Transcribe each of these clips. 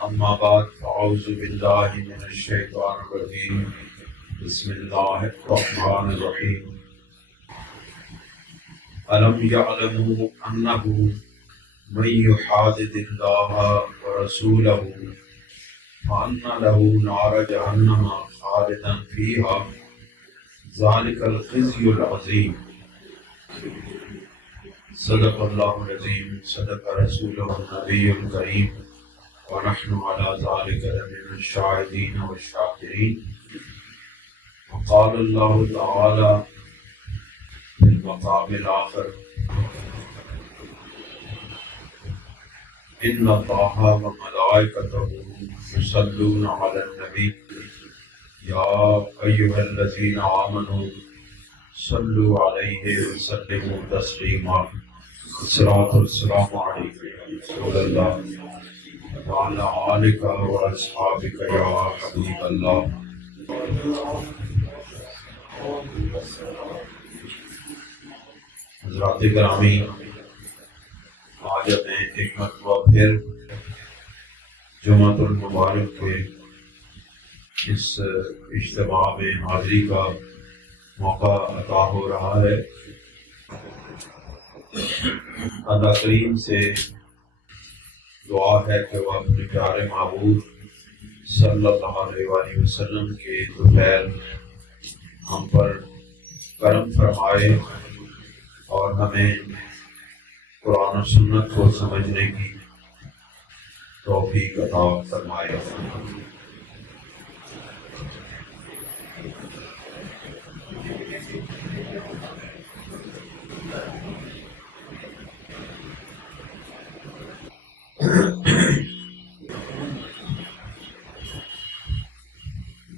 أما بعد فأعوذ بالله من الشيطان الرجيم بسم الله الرحمن الرحيم ألم يعلموا أنه من يحادد الله ورسوله فأن له نار جهنم خالدا فيها ذلك الخزي العظيم صدق الله العظيم صدق رسوله النبي الكريم ونحن على ذلك لمن الشاهدين والشاكرين وقال الله تعالى في المقام الآخر إن الله وملائكته يصلون على النبي يا أيها الذين آمنوا صلوا عليه وسلموا تسليما الصلاة والسلام عليك يا رسول الله وعلى آلك وأصحابك يا حبيب الله. حضرات گرامی، آج ہمیں ایک مرتبہ پھر جمعۃ المبارک کے اس اجتماع میں حاضری کا موقع عطا ہو رہا ہے. اللہ کریم سے دعا ہے کہ وہ اپنے پیارے معبود صلی اللہ علیہ وآلہ وسلم کے دوپہر ہم پر کرم فرمائے اور ہمیں قرآن و سنت کو سمجھنے کی توفیق عطا فرمائے.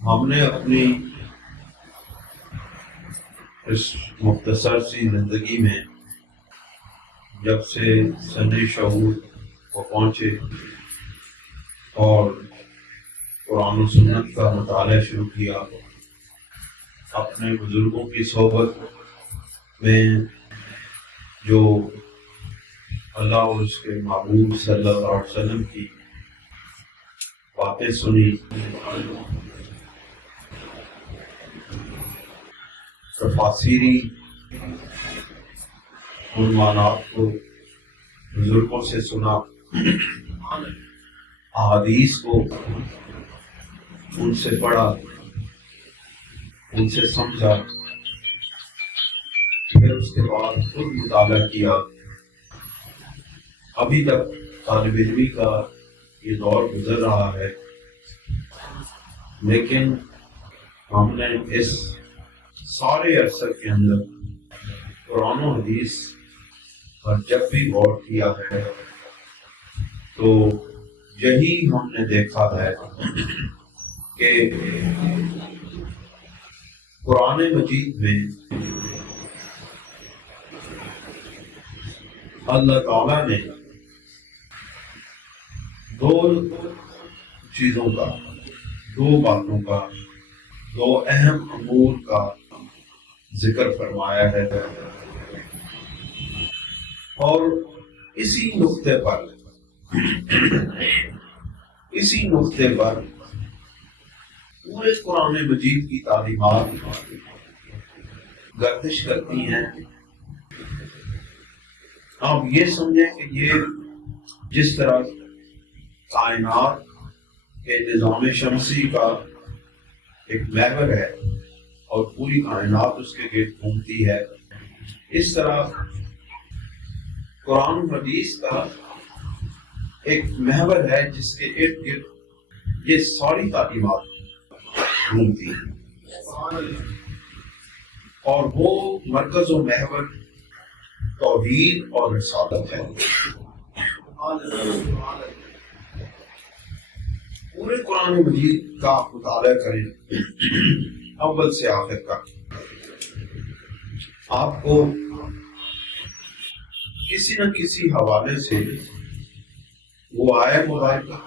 ہم نے اپنی اس مختصر سی زندگی میں جب سے سن شعور کو پہنچے اور قرآن و سنت کا مطالعہ شروع کیا، اپنے بزرگوں کی صحبت میں جو اللہ اور اس کے محبوب صلی اللہ علیہ وسلم کی باتیں سنی، تفاسیری عنوانات کو بزرگوں سے سنا، احادیث کو ان سے پڑھا، ان سے سمجھا، پھر اس کے بعد خود مطالعہ کیا. ابھی تک طالب علمی کا یہ دور گزر رہا ہے، لیکن ہم نے اس سارے عرصے کے اندر قرآن و حدیث پر جب بھی غور کیا ہے تو یہی ہم نے دیکھا ہے کہ قرآن مجید میں اللہ تعالیٰ نے دو چیزوں کا، دو باتوں کا، دو اہم امور کا ذکر فرمایا ہے، اور اسی نقطے پر پورے قرآن مجید کی تعلیمات گردش کرتی ہیں. آپ یہ سمجھیں کہ یہ جس طرح کائنات کے نظام شمسی کا ایک محور ہے اور پوری کائنات اس کے گرد گھومتی ہے، اس طرح قرآن و حدیث کا ایک محور ہے جس کے ارد گرد یہ ساری تعلیمات گھومتی ہیں، اور وہ مرکز و محور توحید اور رسالت ہے. پورے قرآن مجید کا مطالعہ کریں اول سے آخر تک، آپ کو کسی نہ کسی حوالے سے وہ آیت مبارکہ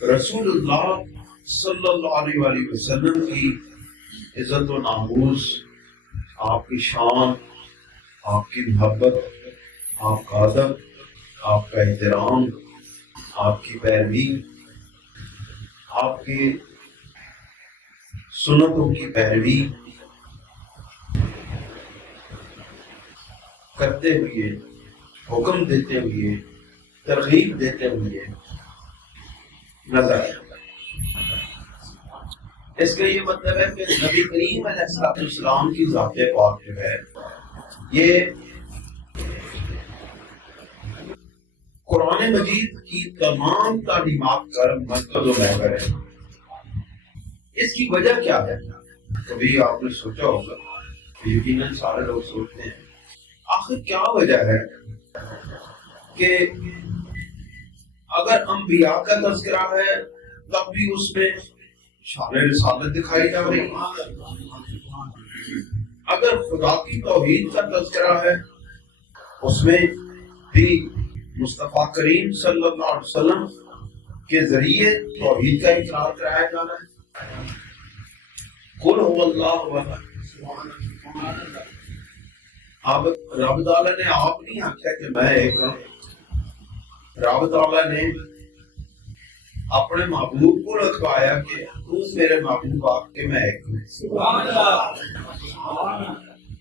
رسول اللہ صلی اللہ علیہ وآلہ وسلم کی عزت و ناموس، آپ کی شان، آپ کی محبت، آپ کا ادب، آپ کا احترام، آپ کی پیروی، آپ کی سنتوں کی پیروی کرتے ہوئے، حکم دیتے ہوئے، ترغیب دیتے ہوئے نظر آئے۔ اس کا یہ مطلب ہے کہ نبی کریم علیہ السلام کی ذات پاک جو ہے یہ قرآن مجید کی تمام تعلیمات کا مرکز و محور ہے۔ اس کی وجہ کیا ہے؟ کبھی آپ نے سوچا ہوگا، یقیناً سارے لوگ سوچتے ہیں آخر کیا وجہ ہے کہ اگر انبیاء کا تذکرہ ہے تب بھی اس میں شان رسالت دکھائی جا رہی ہے، اگر خدا کی توحید کا تذکرہ ہے اس میں بھی مصطفیٰ کریم صلی اللہ علیہ وسلم کے ذریعے توحید کا اقرار کرایا جا رہا ہے۔ قل هو اللہ احد۔ اب رب تعالیٰ نے آپ نہیں آخیا کہ میں ایک ہوں، رب تعالیٰ نے اپنے محبوب کو رکھوایا کہ تو میرے محبوب آپ کے میں ایک ہوں۔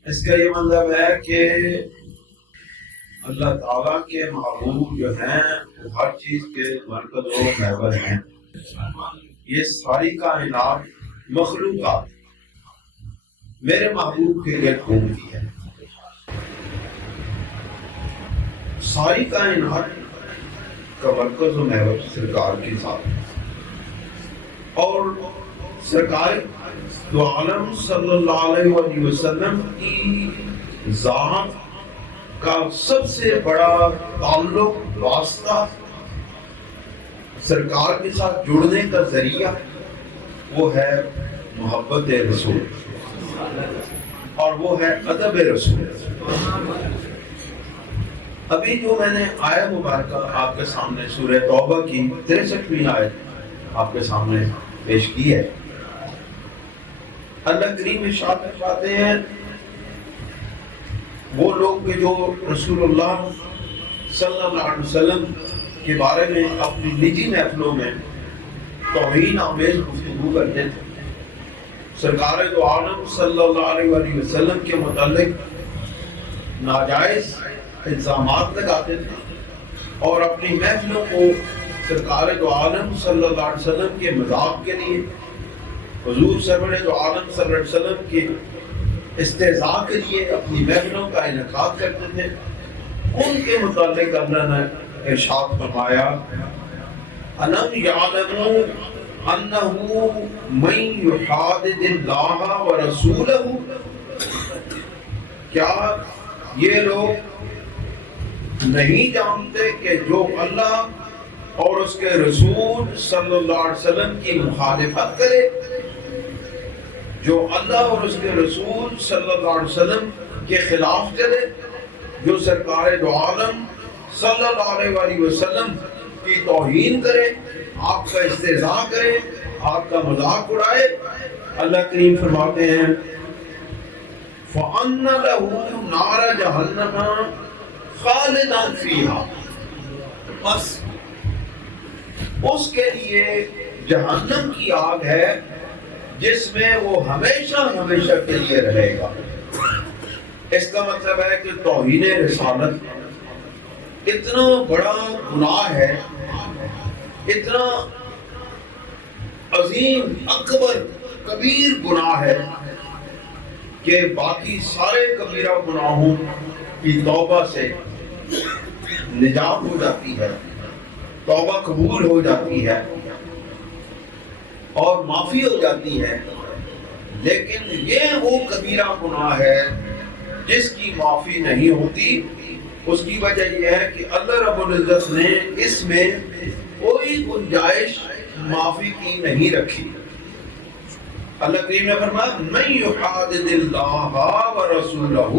اس کا یہ مطلب ہے کہ اللہ تعالیٰ کے محبوب جو ہیں وہ ہر چیز کے مرکز و محور ہیں۔ یہ ساری کائنات مخلوقات میرے محبوب کے لیے گھومتی ہے، ساری کائنات کا مرکز و محور سرکار کے ساتھ، اور سرکار دو عالم صلی اللہ علیہ وسلم کی ذات کا سب سے بڑا تعلق، واسطہ، سرکار کے ساتھ جڑنے کا ذریعہ وہ ہے محبت رسول، اور وہ ہے ادب رسول۔ ابھی جو میں نے آیت مبارکہ آپ کے سامنے سورہ توبہ کی 63ویں آیت آپ کے سامنے پیش کی ہے، اللہ کریم ارشاد فرماتے ہیں وہ لوگ جو رسول اللہ صلی اللہ علیہ وسلم کے بارے میں اپنی نجی محفلوں میں توہین آمیز گفتگو کرتے تھے، سرکار دو عالم صلی اللہ علیہ وسلم کے متعلق ناجائز الزامات لگاتے تھے، اور اپنی محفلوں کو سرکار دو عالم صلی اللہ علیہ وسلم کے مذاق کے لیے، حضور سرور دو عالم صلی اللہ علیہ وسلم کے استہزاء کے لیے اپنی محفلوں کا انعقاد کرتے تھے۔ ان کے متعلق اللہ نے ارشاد فرمایا أَلَمْ يَعْلَمُوا أَنَّهُ مَن يُحَادِدِ اللَّهَ وَرَسُولَهُ، کیا یہ لوگ نہیں جانتے کہ جو اللہ اور اس کے رسول صلی اللہ علیہ وسلم کی مخالفت کرے، جو اللہ اور اس کے رسول صلی اللہ علیہ وسلم کے خلاف چلے، جو سرکار دو عالم صلی اللہ علیہ وسلم کی توہین کرے، آپ کا استہزاء کرے، آپ کا مذاق اڑائے، اللہ کریم فرماتے ہیں فَأَنَّ لَهُ نَارَ جَهَنَّمَ خَالِدًا فِيهَا، بس اس کے لیے جہنم کی آگ ہے جس میں وہ ہمیشہ ہمیشہ کے لیے رہے گا۔ اس کا مطلب ہے کہ توہین رسالت اتنا بڑا گناہ ہے، اتنا عظیم اکبر کبیر گناہ ہے کہ باقی سارے کبیرہ گناہوں کی توبہ سے نجات ہو جاتی ہے، توبہ قبول ہو جاتی ہے اور معافی ہو جاتی ہے، لیکن یہ وہ کبیرہ گناہ ہے جس کی معافی نہیں ہوتی۔ اس کی وجہ یہ ہے کہ اللہ رب العزت نے اس میں کوئی گنجائش معافی کی نہیں رکھی۔ اللہ کریم نے فرمایا مَن يُحَادِدِ اللَّهَ وَرَسُولَهُ،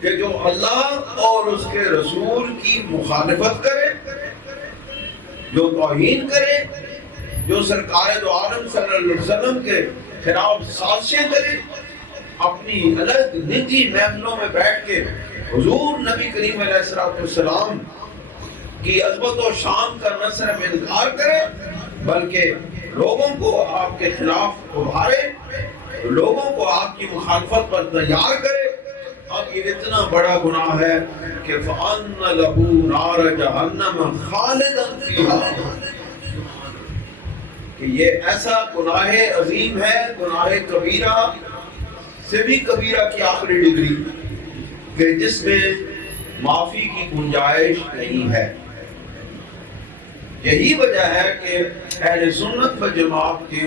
کہ جو اللہ اور اس کے رسول کی مخالفت کرے، جو توہین کرے، جو سرکار دو عالم صلی اللہ علیہ وسلم کے خلاف سازشیں کرے، اپنی الگ نجی محفلوں میں بیٹھ کے حضور نبی کریم علیہ السلام کی عظمت و شان کا نہ صرف انکار کرے بلکہ لوگوں کو آپ کے خلاف ابھارے، لوگوں کو آپ کی مخالفت پر تیار کرے، اب یہ اتنا بڑا گناہ ہے کہ فَأَنَّ لَهُ نَارَ جَهَنَّمَ خَالِدًا فِيهَا، کہ یہ ایسا گناہ عظیم ہے، گناہ کبیرہ سے بھی کبیرہ کی آخری ڈگری، کہ جس میں معافی کی گنجائش نہیں ہے۔ یہی وجہ ہے کہ اہل سنت و جماعت کے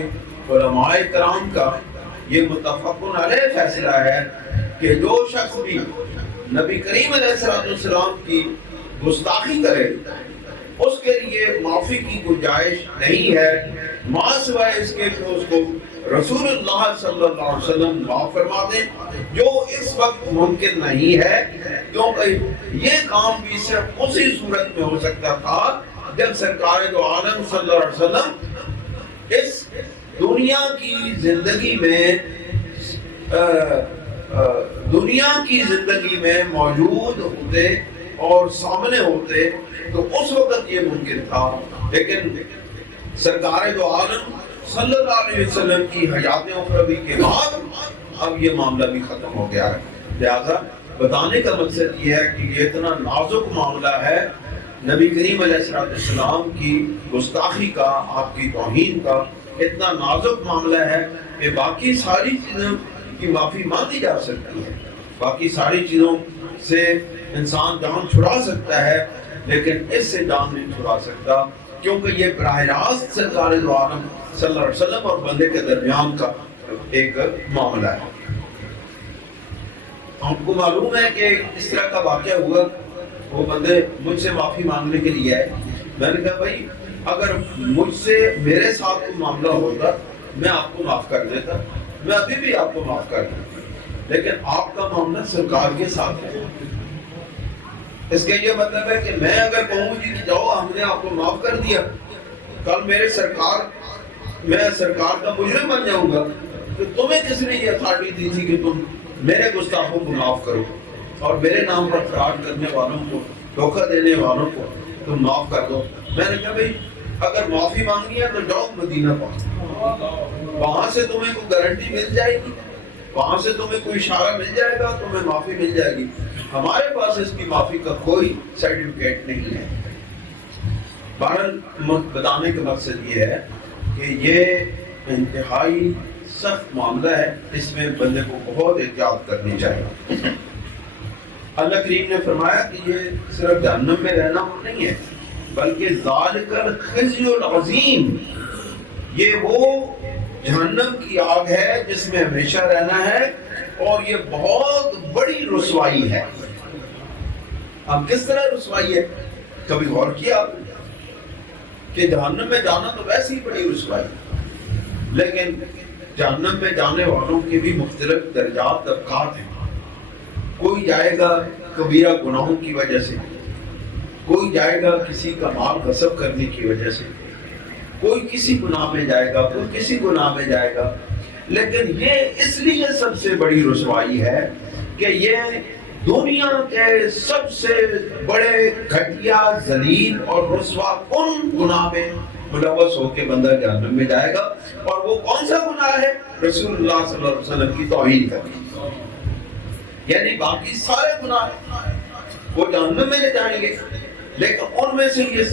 علماء کرام کا یہ متفق علیہ فیصلہ ہے کہ جو شخص بھی نبی کریم علیہ السلام کی گستاخی کرے اس کے لیے معافی کی گنجائش نہیں ہے، ماں سوائے اس کے کہ اس کو رسول اللہ صلی اللہ علیہ وسلم معاف فرما دیں، جو اس وقت ممکن نہیں ہے، کیونکہ یہ کام بھی صرف اسی صورت میں ہو سکتا تھا جب سرکار دو عالم صلی اللہ علیہ وسلم اس دنیا کی زندگی میں موجود ہوتے اور سامنے ہوتے تو اس وقت یہ ممکن تھا، لیکن سرکار دو عالم صلی اللہ علیہ وسلم کی حیات اخروی کے بعد اب یہ معاملہ بھی ختم ہو گیا ہے۔ لہذا بتانے کا مقصد یہ ہے کہ یہ اتنا نازک معاملہ ہے، نبی کریم علیہ السلام کی گستاخی کا، آپ کی توہین کا اتنا نازک معاملہ ہے کہ باقی ساری چیزوں کی معافی مانگی جا سکتی ہے، باقی ساری چیزوں سے انسان جان چھڑا سکتا ہے، لیکن اس سے جان نہیں چھڑا سکتا، کیونکہ یہ براہ راست سرکار دو عالم صلی اللہ علیہ وسلم اور بندے کے درمیان کا ایک معاملہ ہے۔ ہم کو معلوم ہے کہ اس طرح کا واقعہ ہوا، وہ بندے مجھ سے معافی مانگنے کے لیے آئے، میں نے کہا بھائی اگر مجھ سے میرے ساتھ کوئی معاملہ ہوتا میں آپ کو معاف کر دیتا، میں ابھی بھی آپ کو معاف کر دیتا، لیکن آپ کا معاملہ سرکار کے ساتھ ہے، اس کا یہ مطلب ہے کہ میں اگر کہوں جی کہ جاؤ ہم نے آپ کو معاف کر دیا، کل میں سرکار کا مجرم بن جاؤں گا، تو تمہیں کس نے یہ اتھارٹی دی تھی کہ تم میرے گستاخوں کو معاف کرو اور میرے نام پر فراڈ کرنے والوں کو، دھوکہ دینے والوں کو تم معاف کر دو؟ میں نے کہا بھائی اگر معافی مانگنی ہے تو جاؤ مدینہ پہنچو، وہاں سے تمہیں کوئی گارنٹی مل جائے گی، وہاں سے تمہیں کوئی اشارہ مل جائے گا، تمہیں معافی مل جائے گی۔ ہمارے پاس اس کی معافی کا کوئی سرٹیفکیٹ نہیں ہے۔ بہرحال بتانے کا مقصد یہ ہے کہ یہ انتہائی سخت معاملہ ہے، اس میں بندے کو بہت احتیاط کرنی چاہیے۔ اللہ کریم نے فرمایا کہ یہ صرف جہنم میں رہنا نہیں ہے، بلکہ ذالک الخزی العظیم، یہ وہ جہنم کی آگ ہے جس میں ہمیشہ رہنا ہے، اور یہ بہت بڑی رسوائی ہے۔ اب کس طرح رسوائی ہے؟ کبھی غور کیا کہ جہنم میں جانا تو ویسے ہی بڑی رسوائی ہے، لیکن جہنم میں جانے والوں کے بھی مختلف درجات طبقات ہیں۔ کوئی جائے گا کبیرہ گناہوں کی وجہ سے، کوئی جائے گا کسی کا مال غصب کرنے کی وجہ سے، کوئی کسی گناہ میں جائے گا، کوئی کسی گناہ میں جائے گا، لیکن یہ اس لیے سب سے بڑی رسوائی ہے کہ یہ دنیا کے سب سے بڑے گھٹیا، ذلیل اور رسوا کن گناہ میں ملوث ہو کے بندہ جہنم میں جائے گا۔ اور وہ کون سا گناہ ہے؟ رسول اللہ صلی اللہ علیہ وسلم کی توہین کرنا، یعنی باقی سارے گناہ وہ جہنم میں لے جائیں گے، لیکن ان میں سے یہ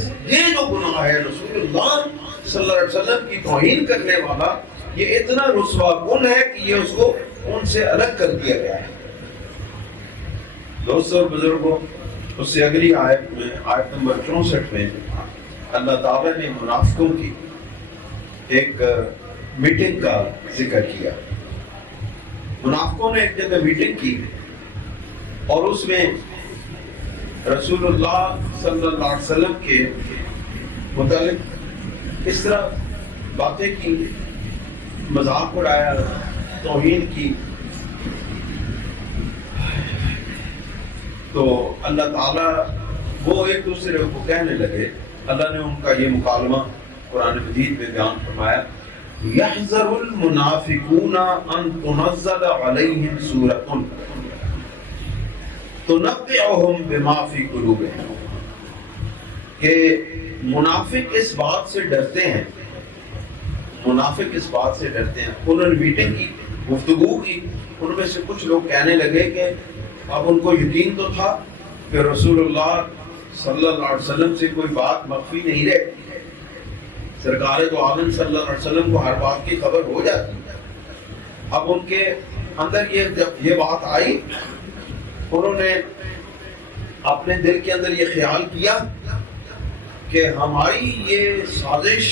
جو گناہ ہے رسول اللہ صلی اللہ علیہ وسلم کی توہین کرنے والا، یہ اتنا رسوا گن ہے کہ یہ اس کو ان سے الگ کر دیا گیا ہے۔ دوستوں اور بزرگوں، اس سے اگلی آیت میں، آیت نمبر 64 میں اللہ تعالیٰ نے منافقوں کی ایک میٹنگ کا ذکر کیا۔ منافقوں نے ایک جگہ میٹنگ کی اور اس میں رسول اللہ صلی اللہ علیہ وسلم کے متعلق اس طرح باتیں کی، مذاق اڑایا، توہین کی، تو اللہ تعالیٰ وہ ایک دوسرے کو کہنے لگے، اللہ نے ان کا یہ مکالمہ قرآن مجید میں بیان فرمایا، یحذر المنافقون ان تنزل علیہم سورۃ تنبئہم بما فی قلوبہم، کہ منافق اس بات سے ڈرتے ہیں، انہوں نے میٹنگ کی، گفتگو کی، ان میں سے کچھ لوگ کہنے لگے کہ اب ان کو یقین تو تھا کہ رسول اللہ صلی اللہ علیہ وسلم سے کوئی بات مخفی نہیں رہتی ہے، سرکار دو عالم صلی اللہ علیہ وسلم کو ہر بات کی خبر ہو جاتی ہے۔ اب ان کے اندر جب یہ بات آئی، انہوں نے اپنے دل کے اندر یہ خیال کیا کہ ہماری یہ سازش،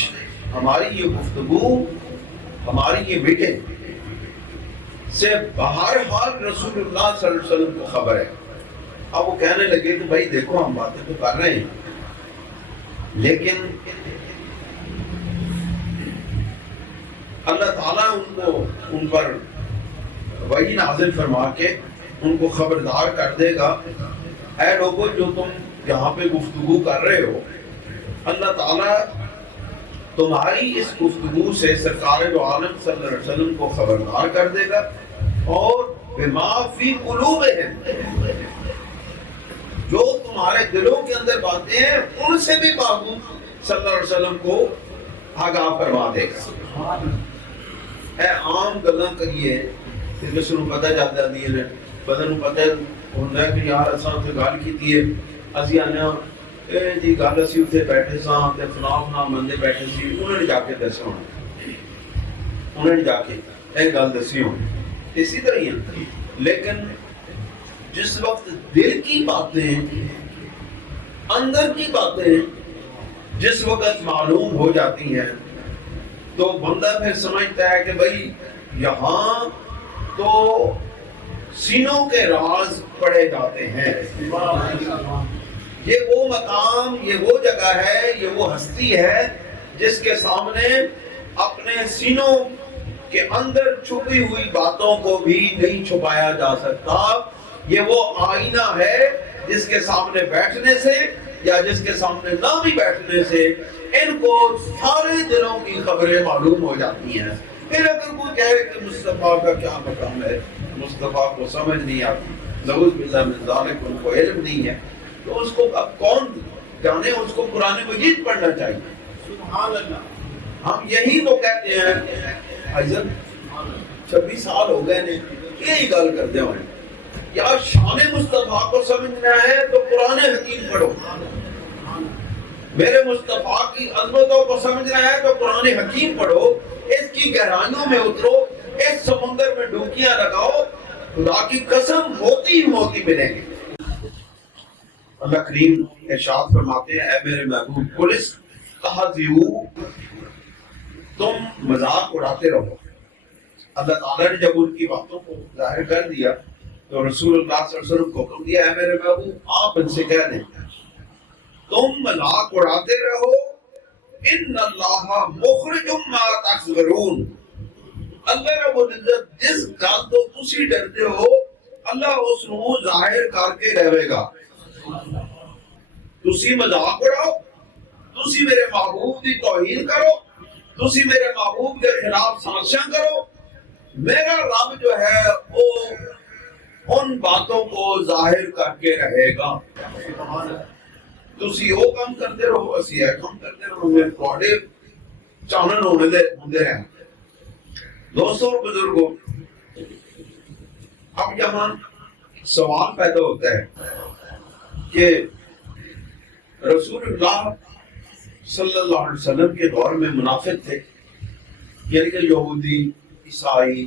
ہماری یہ گفتگو، ہماری یہ میٹنگ سے بہرحال رسول اللہ صلی اللہ علیہ وسلم کو خبر ہے۔ اب وہ کہنے لگے کہ بھائی دیکھو ہم باتیں تو کر رہے ہیں، لیکن اللہ تعالیٰ ان پر وحی نازل فرما کے ان کو خبردار کر دے گا، اے لوگوں جو تم یہاں پہ گفتگو کر رہے ہو، اللہ تعالیٰ تمہاری اس گفتگو سے سرکار دو عالم صلی اللہ علیہ وسلم کو خبردار کر دے گا، اور بما فی قلوبہم، جو تمہارے دلوں کے اندر باتیں ہیں ان سے بھی محبوب صلی اللہ علیہ وسلم کو آگاہ فرما دے گا۔ اے عام گلاں کریے کہ کسی نوں پتہ چل جاندی ہے، بندے نوں پتہ ہوندا ہے کہ یار اساں تے گل کیتی ہے، اسی آنا اے جی گل اسی اوتھے بیٹھے ساں تے فلاں بندے بیٹھے سی، انہوں نے جا کے دسیا ہونا، انہوں نے جا کے اے گل دسی ہونی۔ اسی طرح ہی ہے، لیکن جس وقت دل کی باتیں، اندر کی باتیں جس وقت معلوم ہو جاتی ہیں تو بندہ پھر سمجھتا ہے کہ بھئی یہاں تو سینوں کے راز پڑے جاتے ہیں، یہ وہ مقام، یہ وہ جگہ ہے، یہ وہ ہستی ہے جس کے سامنے اپنے سینوں کے اندر چھپی ہوئی باتوں کو بھی نہیں چھپایا جا سکتا۔ یہ وہ آئینہ ہے جس کے سامنے بیٹھنے سے یا جس کے سامنے نہ بھی بیٹھنے سے ان کو سارے دلوں کی خبریں معلوم ہو جاتی ہیں۔ پھر اگر کوئی کہے کہ مصطفیٰ کا کیا مقام ہے، مصطفیٰ کو سمجھ نہیں آتی، نعوذ باللہ من ذالک، ان کو علم نہیں ہے، تو اس کو اب کون جانے، اس کو قرآن مجید پڑھنا چاہیے۔ سبحان اللہ، ہم یہی تو کہتے ہیں حضرت 26 سال ہو گئے نے یہی گل کرتے ہوئے، یا شان مصطفیٰ کو سمجھنا ہے تو قرآن حکیم پڑھو، میرے مصطفیٰ کی عظمتوں کو سمجھنا ہے تو قرآن حکیم پڑھو، اس کی گہرائیوں میں اترو، اس سمندر میں ڈبکیاں لگاؤ، خدا کی قسم موتی ہی موتی ملیں گے۔ اللہ کریم ارشاد فرماتے ہیں، اے میرے محبوب قل استہزئوا، تم مذاق اڑاتے رہو۔ اللہ تعالیٰ نے جب ان کی باتوں کو ظاہر کر دیا تو رسول اللہ صلی اللہ علیہ وسلم کو حکم دیا، اے میرے محبوب آپ ان سے کہہ دیں تم مذاق اڑاتے رہو، ان اللہ مخرج ما تحذرون، اللہ رب العزت جس گل تو تسی ڈرتے ہو اللہ اس نو ظاہر کر کے رہے گا۔ تسی مذاق اڑاؤ، تسی میرے محبوب دی توہین کرو، تسی میرے محبوب کے خلاف سازشاں کرو، میرا رب جو ہے وہ ان باتوں کو ظاہر کر کے رہے گا۔ تسی وہ کام کرتے رہو، اسی یہ کام کرتے رہو، میرے تواڈے چانن ہوندے رہے۔ دوستوں اور بزرگوں، اب یہاں سوال پیدا ہوتا ہے کہ رسول اللہ صلی اللہ علیہ وسلم کے دور میں منافق تھے، یعنی کہ یہودی، عیسائی،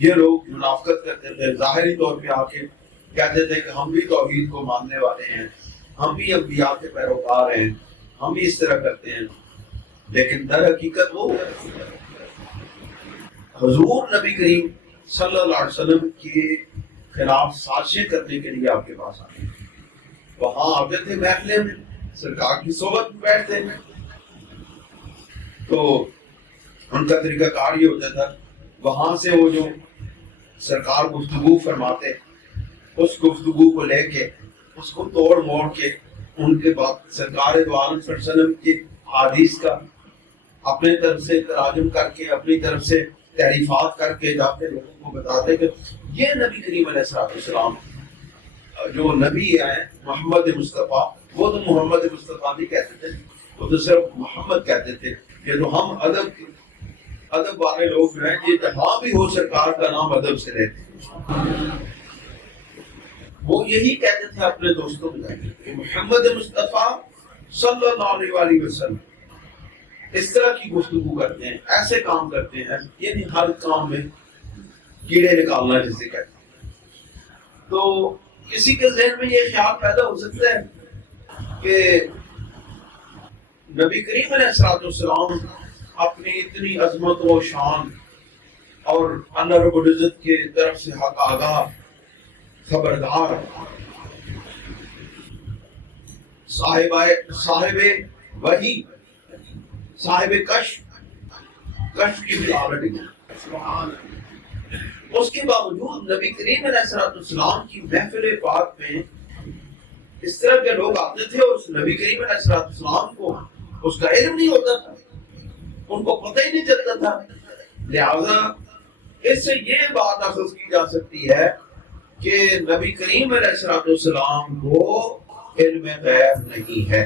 یہ لوگ منافقت کرتے تھے، ظاہری طور پہ آ کے کہتے تھے کہ ہم بھی توحید کو ماننے والے ہیں، ہم بھی انبیاء کے پیروکار ہیں، ہم بھی اس طرح کرتے ہیں، لیکن در حقیقت وہ حضور نبی کریم صلی اللہ علیہ وسلم کے خلاف سازشیں کرنے کے لیے آپ کے پاس آتے ہیں۔ وہاں آتے تھے محفلیں میں، سرکار کی صحبت میں بیٹھتے ہیں، تو ان کا طریقہ کار یہ ہوتا تھا، وہاں سے وہ جو سرکار گفتگو فرماتے اس گفتگو کو لے کے اس کو توڑ موڑ کے ان کے بعد سرکار دو عالم صلی اللہ علیہ وسلم کی حدیث کا اپنے طرف سے تراجم کر کے، اپنی طرف سے تعریفات کر کے جا کے لوگوں کو بتاتے کہ یہ نبی کریم علیہ السلام جو نبی ہیں محمد مصطفیٰ وہ تو محمد مصطفیٰ نہیں کہتے تھے، وہ تو صرف محمد کہتے تھے کہ جو ہم ادب والے لوگ ہیں، یہ جہاں بھی ہو سرکار کا نام ادب سے لیتے ہیں۔ وہ یہی کہتے تھے اپنے دوستوں کو کہ محمد مصطفیٰ صلی اللہ علیہ وآلہ وسلم اس طرح کی گفتگو کرتے ہیں، ایسے کام کرتے ہیں، یعنی ہر کام میں کیڑے نکالنا جسے کہتے ہیں۔ تو کسی کے ذہن میں یہ خیال پیدا ہو سکتا ہے کہ نبی کریم علیہ السلام اپنی اتنی عظمت و شان اور اللہ رب العزت کی طرف سے حق آگاہ، خبردار، صاحب وحی، صاحب کشف کی ملاوٹ، اس کے باوجود نبی کریم علیہ السلام کی محفل پاک میں اس طرح کے لوگ آتے تھے اور اس نبی کریم علیہ السلام کو اس کا علم نہیں ہوتا تھا، ان کو پتہ ہی نہیں چلتا تھا۔ لہذا اس سے یہ بات اخذ کی جا سکتی ہے کہ نبی کریم علیہ السلام کو علم غیب نہیں ہے،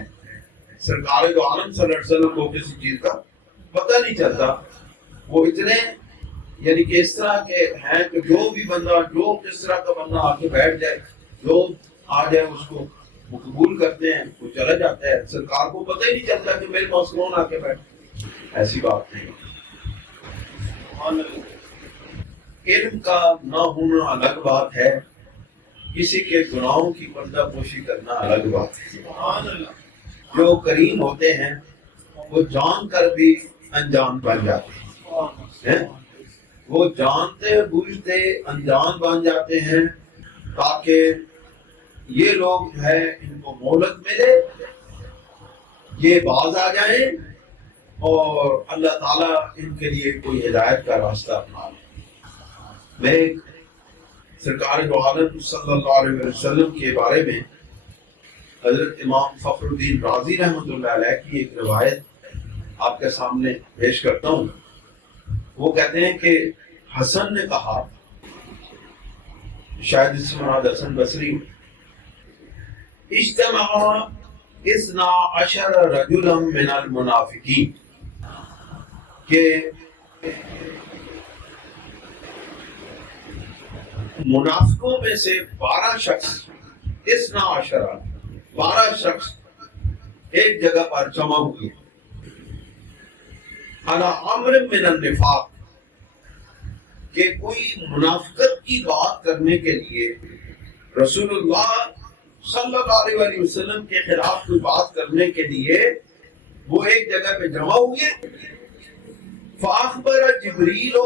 سرکار دو عالم صلی اللہ علیہ وسلم کو کسی چیز کا پتہ نہیں چلتا۔ وہ اتنے یعنی کہ اس طرح کے ہیں کہ جو بھی بندہ، جو کس طرح کا بندہ آ کے بیٹھ جائے، جو آ جائے اس کو وہ قبول کرتے ہیں، وہ چلا جاتا ہے، سرکار کو پتہ ہی نہیں چلتا کہ میرے پاس کون آ کے بیٹھے۔ ایسی بات نہیں۔ علم کا نہ ہونا الگ بات ہے، کسی کے گناہوں کی پردہ پوشی کرنا الگ بات ہے۔ جو کریم ہوتے ہیں وہ جان کر بھی انجان بن جاتے ہیں، وہ جانتے بوجھتے انجان بن جاتے ہیں تاکہ یہ لوگ جو ہے ان کو مہلت ملے، یہ باز آ جائیں اور اللہ تعالیٰ ان کے لیے کوئی ہدایت کا راستہ اپنا لے۔ میں ایک سرکار دو عالم صلی اللہ علیہ وسلم کے بارے میں حضرت امام فخر الدین رازی رحمۃ اللہ علیہ کی ایک روایت آپ کے سامنے پیش کرتا ہوں۔ وہ کہتے ہیں کہ حسن نے کہا، شاید اس سے مراد حسن بصری، اجتمع 12 رجلا من المنافقین، کہ منافقوں میں سے 12 شخص، 12 شخص ایک جگہ پر جمع ہوئے، علی امر من النفاق، کہ کوئی منافقت کی بات کرنے کے لیے، رسول اللہ صلی اللہ علیہ وسلم کے خلاف کوئی بات کرنے کے لیے وہ ایک جگہ پہ جمع ہوئے۔ فاخبر جبریل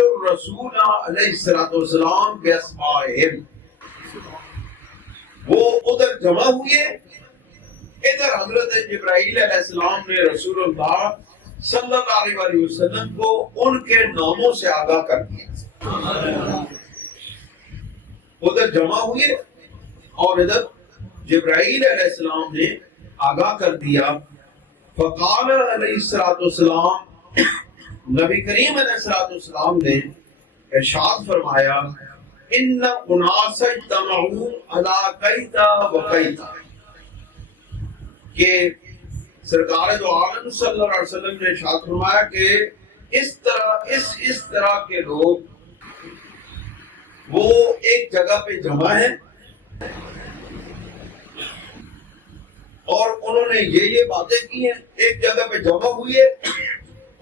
الرسول علیہ السلام باسمائہم، وہ ادھر جمع ہوئے، ادھر حضرت جبرائیل علیہ السلام نے رسول اللہ صلی اللہ علیہ وسلم کو ان کے ناموں سے آگاہ کر دیا۔ ادھر جمع ہوئے اور ادھر جبرائیل علیہ السلام نے آگاہ کر دیا۔ فقال علیہ السلام، نبی کریم علیہ السلام نے ارشاد فرمایا، ان اناس اجتمعوا علی کیتا و کیتا، کہ سرکار دو عالم صلی اللہ علیہ وسلم نے ارشاد فرمایا کہ اس طرح کے لوگ وہ ایک جگہ پہ جمع ہیں اور انہوں نے یہ باتیں کی ہیں، ایک جگہ پہ جمع ہوئے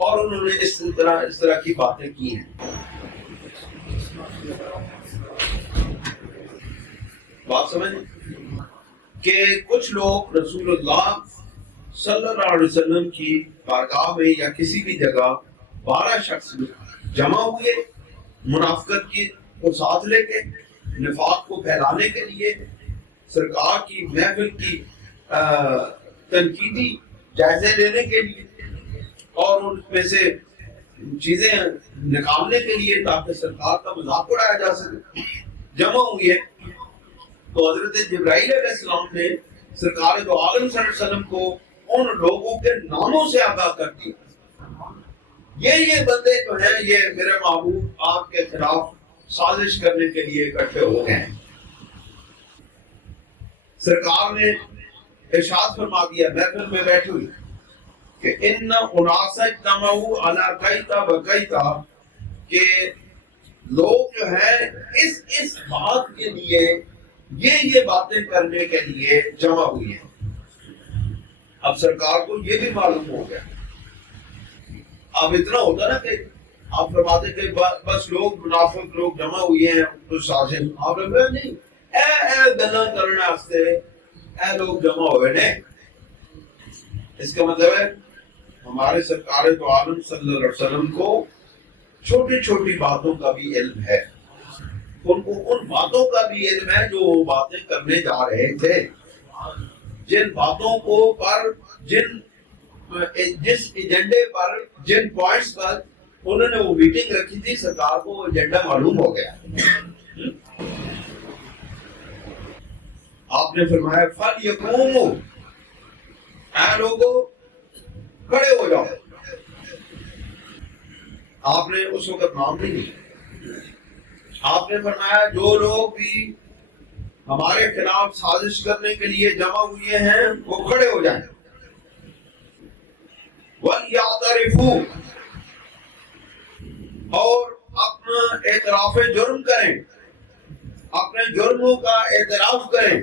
اور انہوں نے اس طرح کی باتیں کی ہیں۔ بات سمجھیں کہ کچھ لوگ رسول اللہ صلی اللہ علیہ وسلم کی بارگاہ میں یا کسی بھی جگہ 12 شخص جمع ہوئے، منافقت کی کو ساتھ لے کے، نفاق کو پھیلانے کے لیے، سرکار کی محفل کی تنقیدی جائزے لینے کے لیے اور ان میں سے چیزیں نکالنے کے لیے تاکہ سرکار کا مذاق اڑایا جا سکے، جمع ہوئی ہے۔ تو حضرت جبرائیل علیہ السلام نے سرکار دو عالم صلی اللہ علیہ وسلم کو ان لوگوں کے ناموں سے آگاہ کر دیا، یہ بندے جو ہیں یہ میرے محبوب آپ کے خلاف سازش کرنے کے لیے اکٹھے ہو گئے ہیں۔ سرکار نے ارشاد فرما دیا محفل میں بیٹھے ہوئی کہ ان اناس اجتمعوا علی کیتا و کیتا، کہ لوگ جو ہیں اس بات کے لیے یہ باتیں کرنے کے لیے جمع ہوئی ہیں۔ اب سرکار کو یہ بھی معلوم ہو گیا، اب اتنا ہوتا نا کہ آپ فرماتے کہ بس لوگ منافق لوگ جمع ہوئے ہیں تو سازش، آپ نہیں اے گلا کرنے واسطے اے لوگ جمع ہوئے نے۔ اس کا مطلب ہے ہمارے سرکار دو عالم صلی اللہ علیہ وسلم کو چھوٹی چھوٹی باتوں کا بھی علم ہے، ان کو ان باتوں کا بھی علم ہے جو وہ باتیں کرنے جا رہے تھے، جن باتوں کو پر جس ایجنڈے پر جن پوائنٹس پر انہوں نے وہ میٹنگ رکھی تھی، سرکار کو وہ ایجنڈا معلوم ہو گیا۔ آپ نے فرمایا فَلْيَقُومُوا، اے لوگوں کھڑے ہو جاؤ۔ آپ نے اس وقت نام نہیں لیا، آپ نے فرمایا جو لوگ بھی ہمارے خلاف سازش کرنے کے لیے جمع ہوئے ہیں وہ کھڑے ہو جائیں۔ وَلْيَعْتَرِفُوا، اور اپنا اعتراف جرم کریں، اپنے جرموں کا اعتراف کریں۔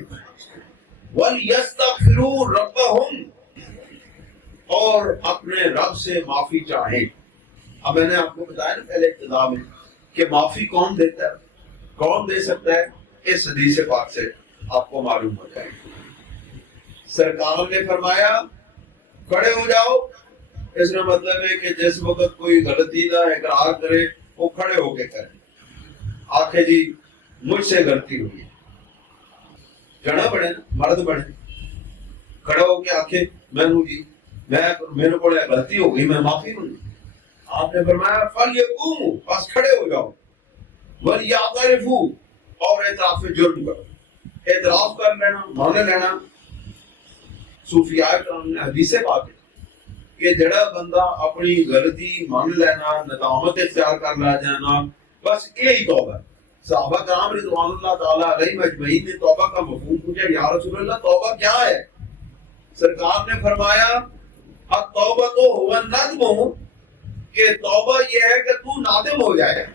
وَلْيَسْتَغْفِرُوا رَبَّهُمْ، اور اپنے رب سے معافی چاہیں۔ اب میں نے آپ کو بتایا نا پہلے ابتدا میں کہ معافی کون دیتا ہے، کون دے سکتا ہے، اس حدیث پاک سے آپ کو معلوم ہو جائے۔ سرکار نے فرمایا کھڑے ہو جاؤ، اس کا مطلب ہے کہ جس وقت کوئی غلطی کا اقرار کرے وہ کھڑے ہو کے کرے، آخے جی مجھ سے غلطی ہوئی ہے، جنا بڑے نا مرد بڑے، کھڑے ہو کے آخے میرے کو غلطی ہو گئی، میں معافی مانگوں۔ آپ نے فرمایا فَلْيَقُومُوا، بس کھڑے ہو جاؤ۔ وَلْيَعْتَرِفُوا، اور اعتراف جرم کرو، اعتراف کر لینا، مان لینا۔ صوفیاء کرام نے حدیث پاک کہ جڑا بندہ اپنی غلطی مان لینا، ندامت اختیار کر لا جانا، بس یہی توبہ۔ صحابہ کرام رضوان اللہ تعالیٰ علیہم اجمعین نے توبہ کا مفہوم پوچھا، یا رسول اللہ توبہ کیا ہے؟ سرکار نے فرمایا التوبۃ هو الندم، کہ توبہ یہ ہے کہ تو نادم ہو جائے،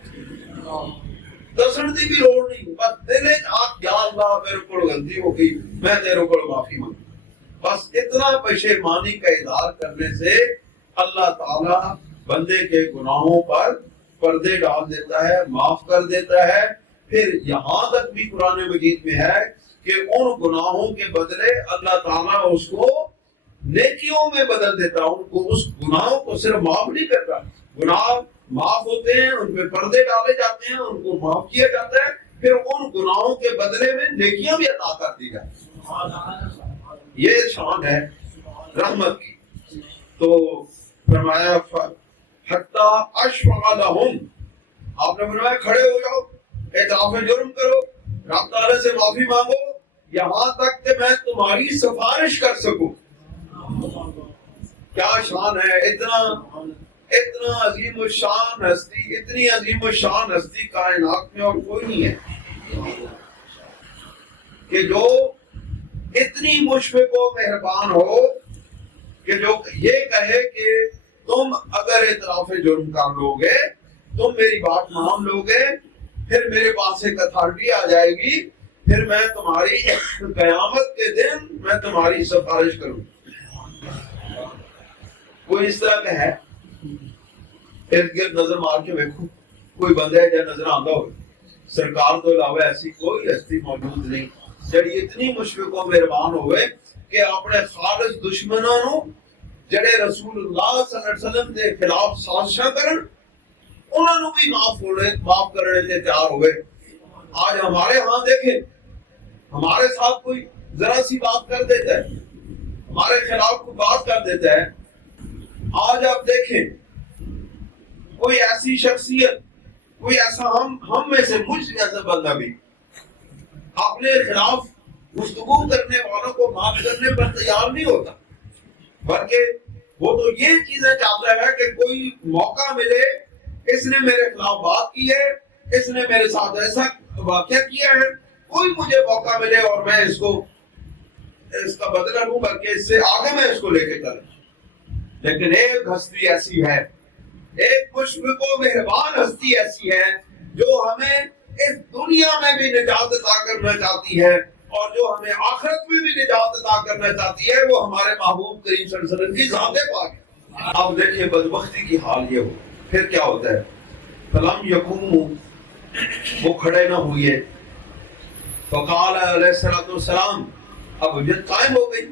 دسن دی بھی لوڑ نہیں، بس دل وچ آکھ یا اللہ میرے کو غلطی ہو گئی، میں تیرے کو معافی مانگتا، بس اتنا پشیمانی کا اظہار کرنے سے اللہ تعالیٰ بندے کے گناہوں پر پردے ڈال دیتا ہے، معاف کر دیتا ہے۔ پھر یہاں تک بھی قرآن مجید میں ہے کہ ان گناہوں کے بدلے اللہ تعالیٰ اس کو نیکیوں میں بدل دیتا، ان کو اس گناہوں کو صرف معاف نہیں کرتا، گناہ معاف ہوتے ہیں، ان پہ پردے ڈالے جاتے ہیں، ان کو معاف کیا جاتا ہے، پھر ان گناہوں کے بدلے میں نیکیاں بھی عطا کر دی جاتی ہیں۔ یہ شان ہے رحمت کی۔ تو فرمایا حتی اشفع لہم، آپ نے فرمایا کھڑے ہو جاؤ، اعتراف جرم کرو، رب تعالیٰ سے معافی مانگو، یہاں تک کہ میں تمہاری سفارش کر سکوں۔ کیا شان ہے، اتنا عظیم الشان ہستی، اتنی عظیم الشان ہستی کائنات میں اور کوئی نہیں ہے کہ جو اتنی مشفق و مہربان ہو کہ جو یہ کہے کہ تم اگر اعتراف جرم کر لو گے، تم میری بات مان لو گے، پھر میرے پاس ایک اتھارٹی آ جائے گی، پھر میں تمہاری قیامت کے دن میں تمہاری سفارش کروں۔ کوئی اس طرح کا ہے؟ ارد گرد نظر مار کے دیکھو، کوئی بندہ ہے جو نظر آتا ہو؟ سرکار تو علاوہ ایسی کوئی ہستی موجود نہیں جڑی اتنی مشفق و مہربان ہوئے کہ اپنے خالص دشمنوں نو جڑے رسول اللہ صلی اللہ علیہ وسلم کے خلاف سازشاں کرن، انہوں نے بھی معاف کرنے کے تیار ہوئے۔ آج ہمارے ہاں دیکھیں، ہمارے ساتھ کوئی ذرا سی بات کر دیتا ہے، ہمارے خلاف کوئی بات کر دیتا ہے، آج آپ دیکھیں کوئی ایسی شخصیت، کوئی ایسا ہم میں سے مجھ جیسا بندہ بھی اپنے خلاف گفتگو کرنے والوں کو معاف کرنے پر تیار نہیں ہوتا، بلکہ وہ تو یہ چیزیں چاہتا ہے کہ کوئی موقع ملے، اس نے میرے خلاف بات کی ہے، اس نے میرے ساتھ ایسا واقعہ کیا ہے، کوئی مجھے موقع ملے اور میں اس کو اس کا بدلہ لوں بلکہ اس سے آگے میں اس کو لے کے چلوں. لیکن ایک ہستی ایسی ہے, ایک مشفق و مہربان ہستی ایسی ہے جو ہمیں اس دنیا میں بھی نجات عطا کرنا چاہتی ہے اور جو ہمیں آخرت میں بھی نجات عطا کرنا چاہتی ہے, وہ ہمارے محبوب کریم صلی اللہ علیہ وسلم کی ذات پاک ہے. اب دیکھیں بدبختی کی حال یہ ہو, پھر کیا ہوتا ہے؟ فلم یقوموا, وہ کھڑے نہ ہوئے. فقال علیہ السلام, اب حجت قائم ہو گئی.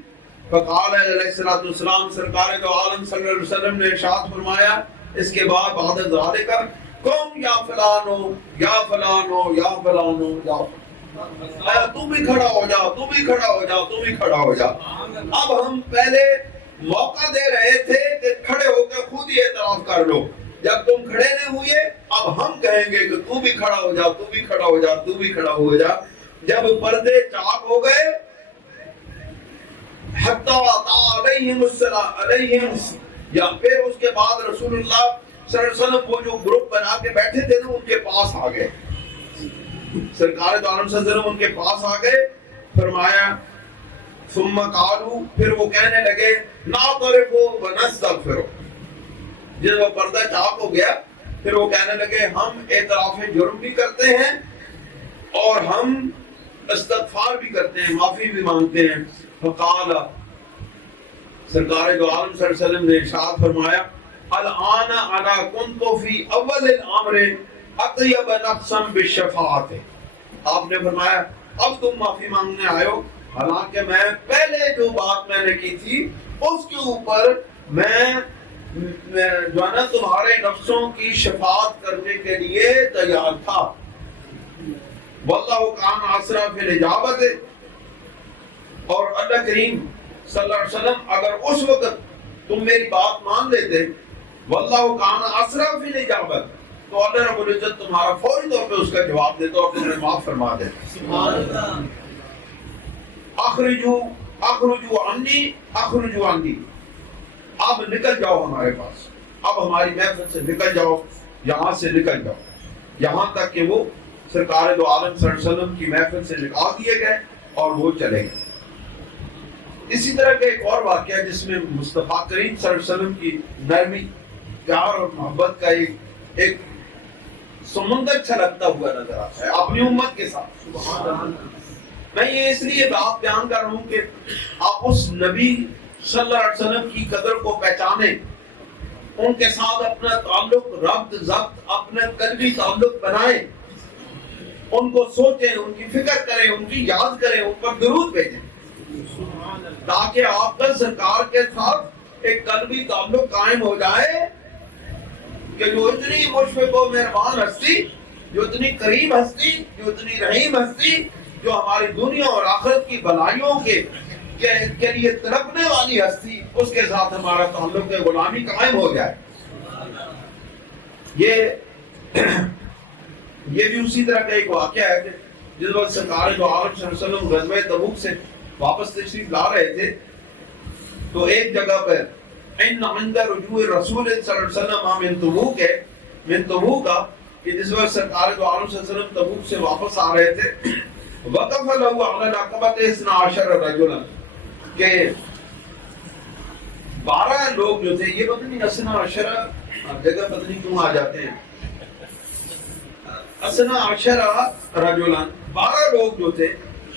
فقال علیہ السلام, سرکار دو عالم صلی اللہ علیہ وسلم نے ارشاد فرمایا اس کے بعد بعد ذالک, قم یا فلانو یا فلانو یا فلانو یا تم بھی کھڑا ہو جا, تم بھی کھڑا ہو جا, تم بھی کھڑا ہو جا. اب ہم پہلے موقع دے رہے تھے کہ کھڑے ہو کے خود ہی اعتراف کر لو. جب تم کھڑے نہیں ہوئے اب ہم کہیں گے کہ تو بھی کھڑا ہو جا, تو بھی کھڑا ہو جا, تو بھی کھڑا ہو جا. جب پردے چاک ہو گئے, حتی علیہم السلام, یا پھر اس کے بعد رسول اللہ صلی اللہ علیہ وسلم وہ جو گروپ بنا کے بیٹھے تھے نا, ان کے پاس آ گئے. سرکار دو عالم صلی اللہ علیہ وسلم ان کے پاس آ گئے. فرمایا ثم قالوا, پھر وہ کہنے لگے نعترف ونستغفر. جب وہ پردہ چاک ہو گیا پھر وہ کہنے لگے ہم اعتراف جرم بھی کرتے ہیں اور ہم استغفار بھی کرتے ہیں, معافی بھی مانگتے ہیں. فقال, سرکار دو عالم صلی اللہ علیہ وسلم نے ارشاد فرمایا الان انا كنت في اول الامر اطيب نفسا بالشفاعت. آپ نے فرمایا اب تم معافی مانگنے آئے ہو, حالانکہ میں پہلے جو بات میں نے کی تھی اس کے اوپر میں جو ہے نا تمہارے نفسوں کی شفاعت کرنے کے لیے تیار تھا. واللہ کان اسرع فی الاجابت, اور اللہ کریم صلی اللہ علیہ وسلم اگر اس وقت تم میری بات مان لیتے, واللہ کان اسرع فی الاجابت, تو اللہ رب العزت تمہارا فوری طور پہ اس کا جواب دیتا اور تمہیں معاف فرما دیتا. سبحان اللہ. اخرجوا عنی, اخرجوا عنی, اب نکل جاؤ ہمارے پاس, اب ہماری محفل سے نکل جاؤ, یہاں سے نکل جاؤ. یہاں تک کہ وہ سرکار دو عالم صلی اللہ علیہ وسلم کی محفل سے نکال دیے گئے اور وہ چلے گئے. اسی طرح کا ایک اور واقعہ جس میں مصطفیٰ کریم صلی اللہ علیہ وسلم کی نرمی, پیار اور محبت کا ایک سمندر چھلکتا ہوا نظر آتا ہے اپنی امت کے ساتھ. میں یہ اس لیے بات بیان کر رہا ہوں کہ آپ اس نبی صلی اللہ علیہ وسلم کی قدر کو پہچانیں, ان کے ساتھ اپنا تعلق ربط ضبط, اپنا قلبی تعلق بنائیں, ان کو سوچیں, ان کی فکر کریں, ان کی یاد کریں, ان پر درود بھیجیں, تاکہ آپ کا سرکار کے ساتھ ایک قلبی تعلق قائم ہو جائے کہ جو اتنی مشفق و مہربان ہستی, جو اتنی کریم ہستی, جو اتنی رحیم ہستی, جو ہماری دنیا اور آخرت کی بھلائیوں کے لیے تڑپنے والی ہستی, اس کے ساتھ ہمارا تعلق غلامی قائم ہو جائے. یہ بھی اسی طرح کا ایک واقعہ ہے کہ جس وقت سرکار دو عالم صلی اللہ علیہ وسلم غزوہ تبوک سے واپس تشریف لا رہے تھے تو ایک جگہ پر ان عند رجوع رسول صلی اللہ علیہ وسلم من تبوک ہے, من تبوک, کہ جس وقت سرکار دو عالم صلی اللہ علیہ وسلم تبوک سے واپس آ رہے تھے, وقف له علی العقبۃ 12 رجلا, کہ 12 لوگ جو تھے, یہ پتہ نہیں اسنا عشرہ جگہ پتہ نہیں کیوں آ جاتے ہیں, اسنا عشرہ رجلا, 12 لوگ جو تھے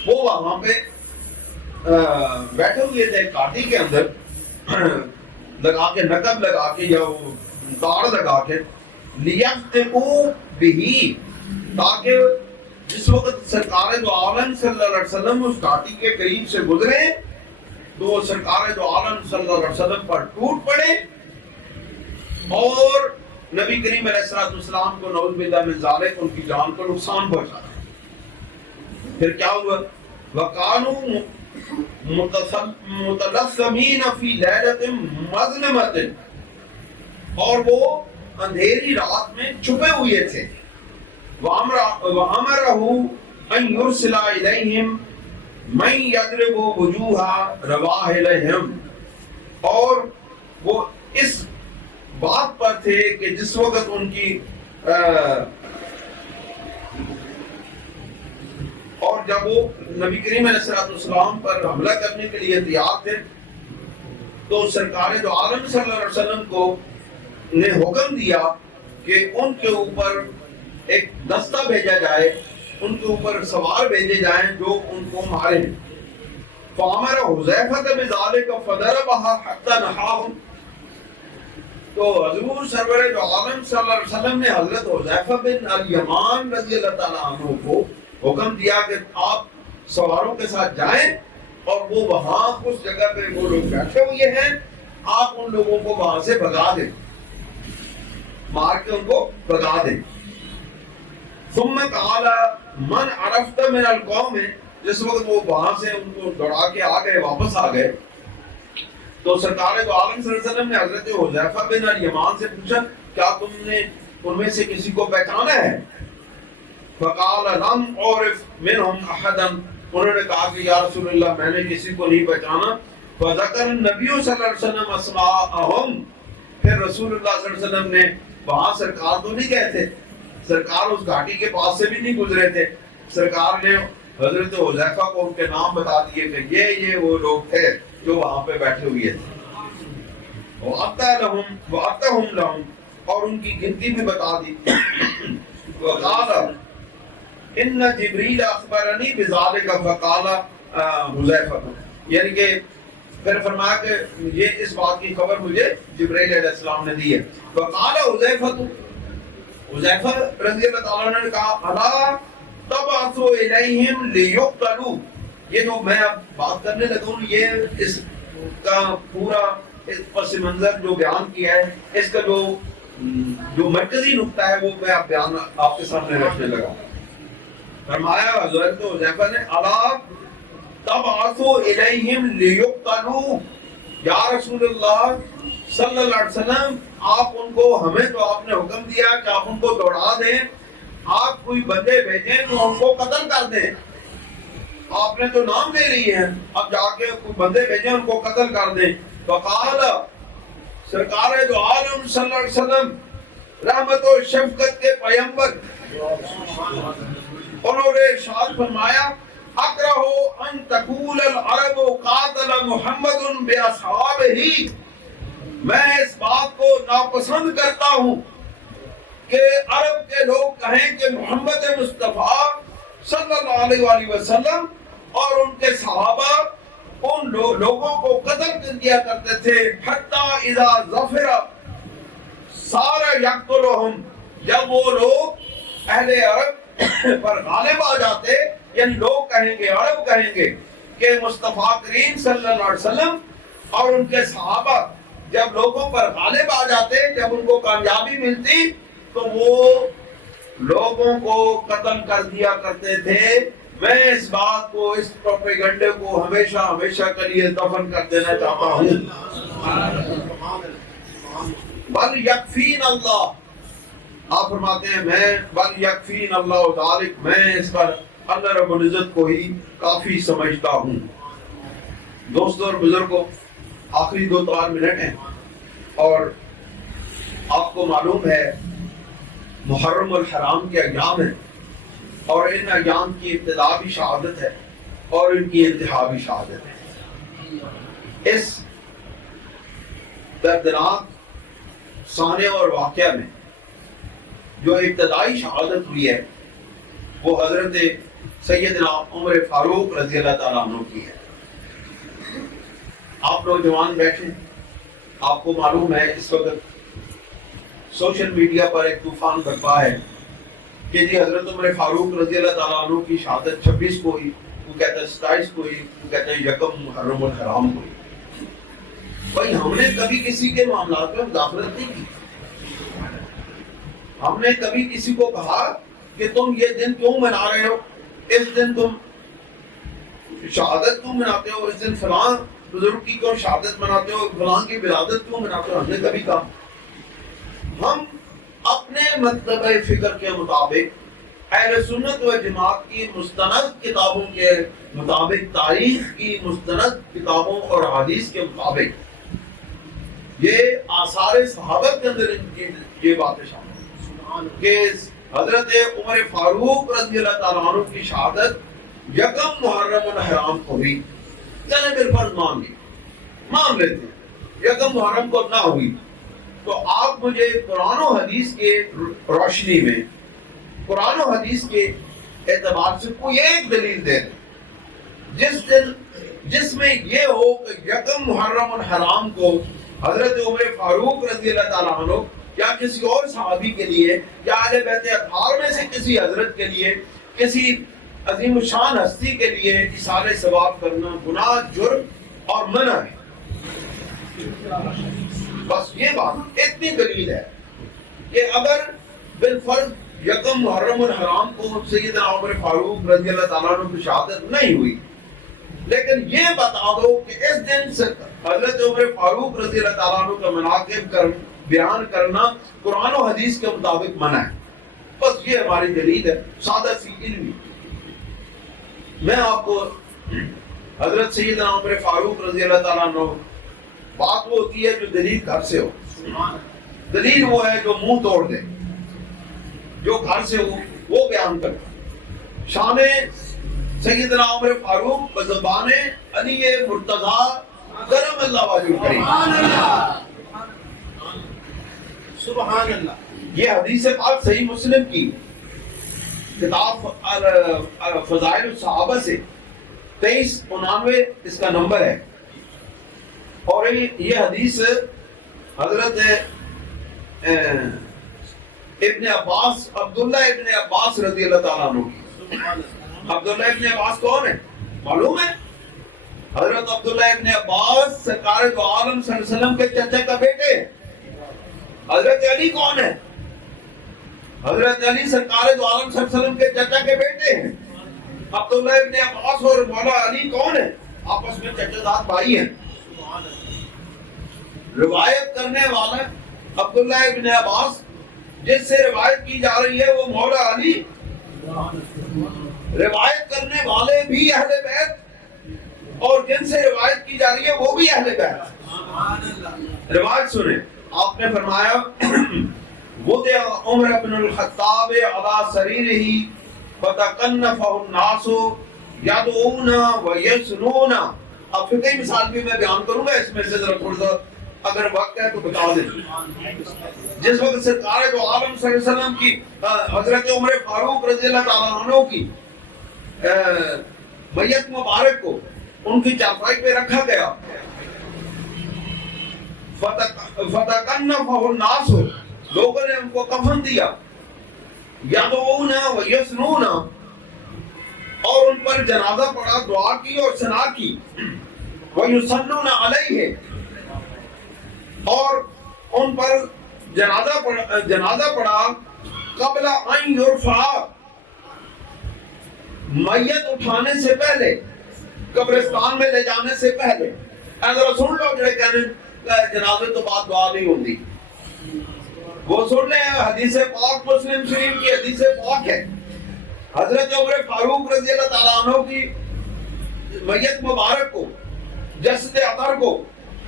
وہ وہاں پہ بیٹھے ہوئے تھے کاٹی کے اندر لگا کے, نقب لگا کے یا تار لگا کے, لیفتقوا بہ, تاکہ جس وقت سرکار دو عالم صلی اللہ علیہ وسلم اس گھاٹی کے قریب سے گزرے تو سرکار دو عالم صلی اللہ علیہ وسلم پر ٹوٹ پڑے اور نبی کریم علیہ السلام کو نعوذ باللہ من ذالک ان کی جان کو نقصان پہنچا. پھر کیا ہوا؟ وَقَانُوا مُتَلَثَّمِينَ فِي لَيْلَةٍ مَظْلِمَةٍ, اور وہ اندھیری رات میں چھپے ہوئے تھے. وَأَمَرَهُ أَن يُرْسِلَ إِلَيْهِمْ مَن يَضْرِبُ وُجُوهَ رَوَاحِلِهِمْ, اور وہ اس بات پر تھے کہ جس وقت ان کی اور اور جب وہ نبی کریم علیہ السلام پر حملہ کرنے کے لیے تیار تھے تو سرکار دو عالم صلی اللہ علیہ وسلم کو نے حکم دیا کہ ان کے اوپر ایک دستہ بھیجا جائے، ان کے اوپر سوار بھیجے جائیں جو ان کو ماریں۔ فامر حذیفہ بذالک فضربها حتی نحاهم، تو حضور سرور دو عالم صلی اللہ علیہ وسلم نے حضرت حذیفہ بن الیمان رضی اللہ تعالیٰ عنہ کو حکم دیا کہ آپ سواروں کے ساتھ جائیں اور وہ وہاں اس جگہ پہ وہ لوگ بیٹھے ہوئے ہیں، آپ ان لوگوں کو وہاں سے بھگا دیں، مار کے ان کو بھگا دیں۔ ثم قال من عرفت من القوم، جس وقت وہ وہاں سے ان کو دوڑا کے آ گئے، واپس آ گئے، تو سرکار دو عالم صلی اللہ علیہ وسلم نے حضرت حذیفہ بن الیمان سے پوچھا کیا تم نے ان میں سے کسی کو پہچانا ہے؟ فقال لم اعرف منهم احدا، انہوں نے کہا کہ یا رسول اللہ میں نے کسی کو نہیں پہچانا۔ فذکر النبی صلی اللہ علیہ وسلم اسماءهم، پھر رسول اللہ صلی اللہ علیہ وسلم نے، وہاں سرکار تو نہیں گئے تھے، سرکار اس گھاٹی کے پاس سے بھی نہیں گزرے تھے، سرکار نے حضرت حذیفہ کو ان کے نام بتا دیے کہ یہ وہ لوگ تھے جو وہاں پہ بیٹھے ہوئے تھے۔ وَأَتَّهُمْ لَهُمْ، اور ان کی گنتی بھی بتا دی۔ وَقَالَ ان جبریل اخبرنی بذالک، فقال حذیفہ، یعنی کہ پھر فرمایا کہ یہ اس بات کی خبر مجھے جبریل علیہ السلام نے دی ہے۔ فقال حذیفہ، حذیفہ رضی اللہ تعالیٰ عنہ نے کہا الا تبعثوا الیہم لیقتلوا، یہ جو میں اب بات کرنے لگا ہوں یہ اس کا پورا اس پس منظر جو بیان کیا ہے، اس کا جو مرکزی نقطہ ہے وہ میں اب بیان آپ کے سامنے رکھنے لگا۔ فرمایا حضرت حذیفہ نے الا تبعثوا الیہم لیقتلوا، یا رسول اللہ صلی اللہ علیہ وسلم آپ ان کو، ہمیں تو آپ نے حکم دیا کہ آپ ان کو دوڑا دیں، آپ کوئی بندے بھیجیں تو ان کو قتل کر دیں، آپ نے تو نام لے لی ہے، اب جا کے کوئی بندے بھیجیں ان کو قتل کر دیں۔ فقال، سرکار دو عالم صلی اللہ علیہ وسلم رحمت و شفقت کے پیغمبر، انہوں نے ارشاد فرمایا اکرہ ان تقول العرب قاتل محمد باصحابہ، میں اس بات کو ناپسند کرتا ہوں کہ عرب کے لوگ کہیں کہ محمد مصطفیٰ صلی اللہ علیہ وآلہ وسلم اور ان کے صحابہ ان لوگوں کو قتل کیا کرتے تھے، حتی اذا ظفر صار یقتلہم، جب وہ لوگ اہل عرب پر غالب آ جاتے، یعنی لوگ کہیں گے، عرب کہیں گے کہ مصطفیٰ کریم صلی اللہ علیہ وسلم اور ان کے صحابہ جب لوگوں پر غالب آ جاتے، جب ان کو کامیابی ملتی تو وہ لوگوں کو قتل کر دیا کرتے تھے۔ میں اس بات کو، اس پروپیگنڈے کو ہمیشہ ہمیشہ کے لیے دفن کر دینا چاہتا ہوں۔ بل یکفین اللہ، آپ فرماتے ہیں میں بل یکفین اللہ ذالک، میں اس پر اللہ رب العزت کو ہی کافی سمجھتا ہوں۔ دوستوں اور بزرگوں، آخری 2-4 منٹ ہیں اور آپ کو معلوم ہے محرم الحرام کے ایام ہیں اور ان ایام کی ابتدا بھی شہادت ہے اور ان کی انتہا بھی شہادت ہے۔ اس دردناک سانحہ اور واقعہ میں جو ابتدائی شہادت ہوئی ہے وہ حضرت سیدنا عمر فاروق رضی اللہ تعالیٰ عنہ کی ہے۔ آپ نوجوان بیٹھے، آپ کو معلوم ہے اس وقت سوشل میڈیا پر ایک طوفان برپا ہے کہ جی حضرت عمر فاروق رضی اللہ تعالیٰ عنہ کی شہادت 26 کو ہی، وہ کہتا ہے 27 کو ہی، وہ کہتا ہے 1 محرم الحرام کو ہی۔ بھائی ہم نے کبھی کسی کے معاملات میں مداخلت نہیں کی، ہم نے کبھی کسی کو کہا کہ تم یہ دن کیوں منا رہے ہو، اس دن تم شہادت کیوں مناتے ہو، اس دن فلاں بزرگ کی کیوں شہادت مناتے ہو، فلاں کی ولادت کیوں مناتے ہو، ہم نے کبھی کہا؟ ہم اپنے مطلب فکر کے مطابق، اہل سنت و جماعت کی مستند کتابوں کے مطابق، تاریخ کی مستند کتابوں اور حدیث کے مطابق، یہ آثار صحابہ کے اندر ان کی یہ باتیں شامل کہ حضرت عمر فاروق رضی اللہ تعالیٰ عنہ کی شہادت یکم محرم الحرام کو ہوئی، چلے بالفرض مان لیتے ہیں یکم محرم کو نہ ہوئی، تو آپ مجھے قرآن و حدیث کے روشنی میں، قرآن و حدیث کے اعتبار سے کوئی ایک دلیل دے دیں جس میں یہ ہو کہ یکم محرم الحرام کو حضرت عمر فاروق رضی اللہ تعالیٰ عنہ یا کسی اور صحابی کے لیے یا اہل بیت اطہار میں سے کسی حضرت کے لیے، کسی عظیم الشان ہستی کے لیے ایصال ثواب کرنا گناہ، جرم اور منع ہے۔ بس یہ بات اتنی دلیل ہے کہ اگر بالفرض یکم محرم الحرام کو سیدنا عمر فاروق رضی اللہ تعالیٰ عنہ کی شہادت نہیں ہوئی، لیکن یہ بتا دو کہ اس دن سے حضرت عمر فاروق رضی اللہ تعالیٰ عنہ کا مناقب بیان کرنا قرآن و حدیث کے مطابق منع ہے، بس یہ ہماری دلیل ہے، سادہ سی علمی۔ میں آپ کو حضرت سیدنا عمر فاروق رضی اللہ تعالیٰ عنہ، بات وہ ہوتی ہے جو دلیل گھر سے ہو، دلیل وہ ہے جو منہ توڑ دے، جو گھر سے ہو وہ بیان کرے۔ شان سیدنا عمر فاروق بزبان علی مرتضی کرم اللہ وجہ کریم، سبحان اللہ۔ یہ حدیث پاک صحیح مسلم کی کتاب فضائل الصحابہ سے 2399 اس کا نمبر ہے، اور یہ حدیث حضرت ابن عباس، عبداللہ ابن عباس رضی اللہ تعالیٰ عنہ کی۔ عبداللہ ابن عباس کون ہے معلوم ہے؟ حضرت عبداللہ ابن عباس سرکار دو عالم صلی اللہ علیہ وسلم کے چچا کا بیٹے ہیں۔ حضرت علی کون ہے؟ حضرت علی سرکار دو عالم صلی اللہ علیہ وسلم کے چچا کے بیٹے ہیں۔ عبداللہ ابن عباس اور مولا علی کون ہے؟ آپس میں چچا زاد بھائی ہیں۔ روایت کرنے والا عبداللہ ابن عباس، جس سے روایت کی جا رہی ہے وہ مولا علی، روایت کرنے والے بھی اہل بیت، اور جن سے روایت کی جا رہی ہے وہ بھی اہل بیت۔ روایت سنیں، آپ نے فرمایا وضع عمر بن الخطاب علی سریرہ فتکنفہ الناس یدعون ویسنون۔ اب فقہی مثال بھی میں بیان کروں گا، اس میں سے ذرا تھوڑا سا اگر وقت ہے تو بتا دیں۔ جس وقت سرکار دو عالم صلی اللہ علیہ وسلم کی حضرت عمر فاروق رضی اللہ تعالیٰ عنہ کی میت مبارک کو ان کی چارپائی پہ رکھا گیا، فتکنفہ الناس، لوگوں نے ان کو کفن دیا، یدعون ویسنون، اور ان پر جنازہ پڑھا، دعا کی اور ثنا کی، ویصلون علیہ، اور ان پر جنازہ پڑھا قبل ان یرفع، میت اٹھانے سے پہلے، قبرستان میں لے جانے سے پہلے۔ اگر سن لو جڑے کہنے جنازے تو بعد دعا نہیں ہوندی، وہ سن لیں، حدیث پاک مسلم شریف کی حدیث پاک ہے۔ حضرت عمر فاروق رضی اللہ تعالیٰ عنہ کی میت مبارک کو، جسد اطہر کو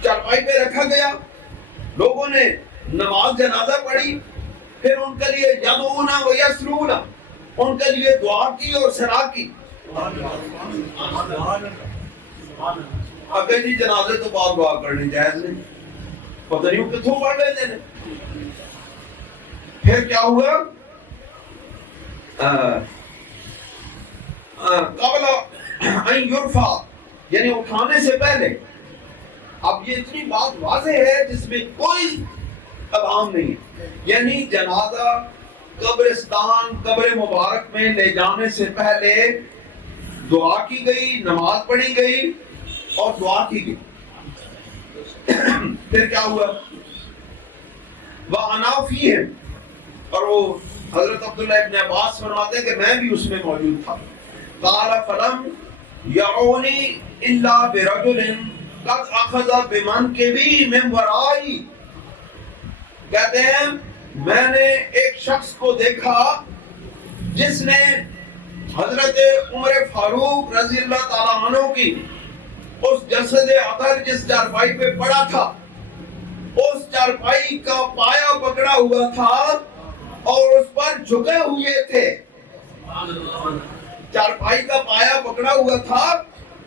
چارپائی پہ رکھا گیا، لوگوں نے نماز جنازہ پڑھی، پھر ان کے لیے یدعون ویسنون، ان کے لیے دعا کی اور ثنا کی۔ اگر جی جنازے تو بعد دعا کرنی جائز نہیں، پتہ نہیں کتوں پڑھ لیتے ہیں۔ پھر کیا ہوا؟ قبل ان یرفع، یعنی اٹھانے سے پہلے۔ اب یہ اتنی بات واضح ہے جس میں کوئی ابہام نہیں ہے، یعنی جنازہ قبرستان، قبر مبارک میں لے جانے سے پہلے دعا کی گئی، نماز پڑھی گئی اور دعا کی گئی۔ پھر کیا ہوا؟ وَأَنَا فِيهِمْ، اور وہ حضرت عبداللہ ابن عباس فرماتے ہیں کہ میں بھی اس میں موجود تھا۔ قال فلم يروني الا برجل قد اخذ بمنكبي من ورائي، کہتے ہیں میں نے ایک شخص کو دیکھا جس نے حضرت عمر فاروق رضی اللہ تعالیٰ عنہ کی اس جسد اطہر جس چارپائی پہ پڑا تھا، اس چارپائی کا پایا پکڑا ہوا تھا اور اس پر جھکے ہوئے تھے۔ چارپائی کا پایا پکڑا ہوا تھا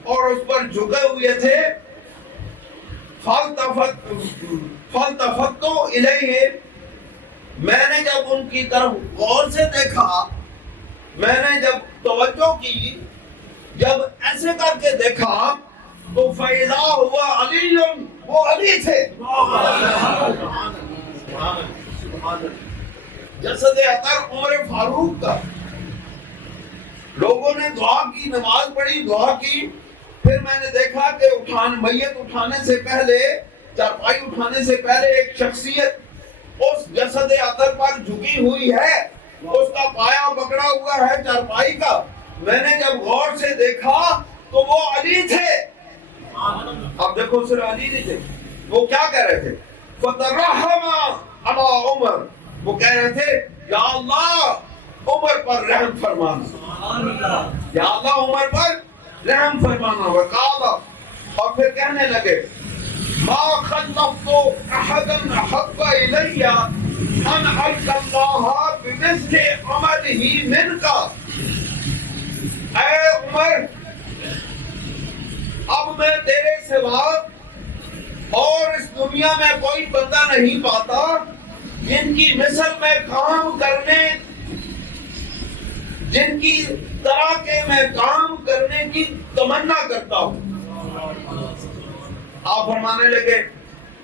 اور اس پر جھکے ہوئے تھے. فالتفت الیہ، میں نے جب ان کی طرف غور سے دیکھا، میں نے جب توجہ کی، جب ایسے کر کے دیکھا تو فیضا ہوا علی، وہ علی تھے. جسد اطہر عمر فاروق کا. لوگوں نے دعا کی، نماز پڑھی، دعا کی. پھر میں نے دیکھا کہ میت اٹھانے سے پہلے، چارپائی اٹھانے سے پہلے ایک شخصیت اس جسد اطہر پر جھکی ہوئی ہے، اس کا پایا پکڑا ہوا ہے چارپائی کا. میں نے جب غور سے دیکھا تو وہ علی تھے. اب دیکھو صرف علی نہیں تھے، وہ کیا کہہ رہے تھے؟ فترحم علی عمر، وہ کہہ رہے تھے یا اللہ عمر پر رحم فرمانا، یا اللہ عمر پر رحم فرمانا. وقال، اور پھر کہنے لگے ما خلفت احدا احب الی ان القى اللہ بمثل عمله منک. اے عمر، اب میں تیرے سوا اور اس دنیا میں کوئی بندہ نہیں پاتا جن کی مثل میں کام کرنے، جن کی طرح کے میں کام کرنے کی تمنا کرتا ہوں. آپ فرمانے لگے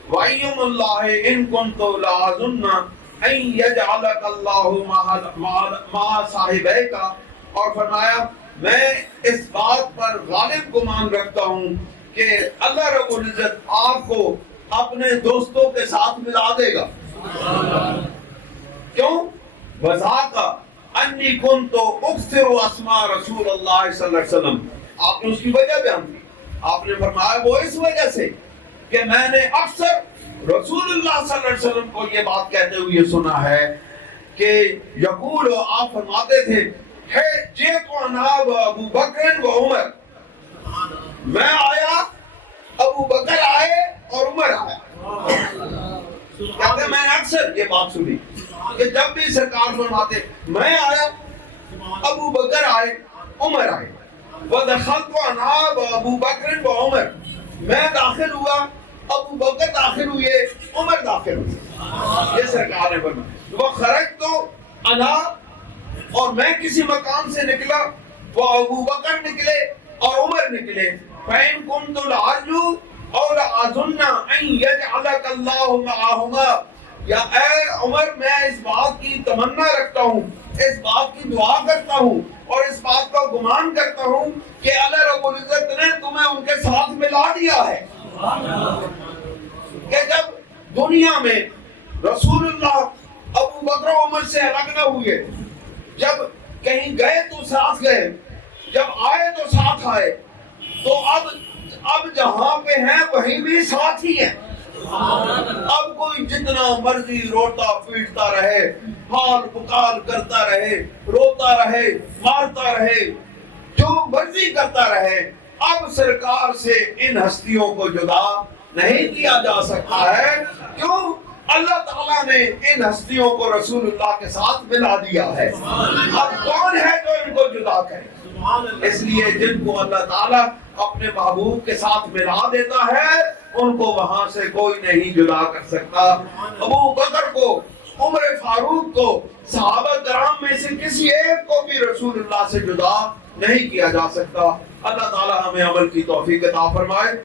وَأَيُّمُ اللَّهِ إِن كُنْتُ لَأَظُنَّ أَن يَجْعَلَكَ اللَّهُ مَعَ صَاحِبَيْكَ، اور فرمایا میں اس بات پر غالب گمان رکھتا ہوں کہ اللہ رب العزت آپ کو اپنے دوستوں کے ساتھ ملا دے گا. کیوں؟ وَذَاكَ أَنِّي كُنْتُ أُكْثِرُ أَسْمَاءَ رسول اللہ صلی اللہ علیہ وسلم. آپ نے اس کی وجہ بیان کی. آپ نے فرمایا وہ اس وجہ سے کہ میں نے اکثر رسول اللہ صلی اللہ علیہ وسلم کو یہ بات کہتے ہوئے سنا ہے کہ یقول، آپ فرماتے تھے ہے جیت و ناب ابو بکر و عمر، میں آیا، ابو بکر آئے اور عمر آیا. کہتے میں نے اکثر یہ بات سنی کہ جب بھی سرکار فرماتے میں آیا، ابو بکر آئے، عمر آئے. وَدَخَلْتُ عَنَا ابو بکر و عمر، میں داخل ہوا، ابو بکر داخل ہوئے، عمر داخل ہوئے. یہ سرکار نے فرمایا. وَخَرَجْتُ عَنَا، اور میں کسی مقام سے نکلا، وہ ابو بکر نکلے اور عمر نکلے. فَإِن كُنْتُ لَأَرْجُو أَوْ لَأَظُنَّ أَن يَجْعَلَكَ اللَّهُ مَعَهُمَا. یا اے عمر، میں اس بات کی تمنا رکھتا ہوں، اس بات کی دعا کرتا ہوں اور اس بات کا گمان کرتا ہوں کہ اللہ رب العزت نے تمہیں ان کے ساتھ ملا دیا ہے. کہ جب دنیا میں رسول اللہ ابو بکر و عمر سے الگ نہ ہوئے، جب کہیں گئے تو ساتھ گئے، جب آئے تو ساتھ آئے، تو اب جہاں پہ ہیں وہیں بھی ساتھ ہی ہیں. اب کوئی جتنا مرضی روتا پیٹتا رہے، حال پکار کرتا رہے، روتا رہے، مارتا رہے، جو مرضی کرتا رہے، اب سرکار سے ان ہستیوں کو جدا نہیں کیا جا سکتا ہے. کیوں؟ اللہ تعالیٰ نے ان ہستیوں کو رسول اللہ کے ساتھ ملا دیا ہے. اب کون ہے جو ان کو جدا کرے؟ اس لیے جن کو اللہ تعالیٰ اپنے محبوب کے ساتھ ملا دیتا ہے ان کو وہاں سے کوئی نہیں جدا کر سکتا. ابو بکر کو، عمر فاروق کو، صحابہ کرام میں سے کسی ایک کو بھی رسول اللہ سے جدا نہیں کیا جا سکتا. اللہ تعالیٰ ہمیں عمل کی توفیق عطا فرمائے.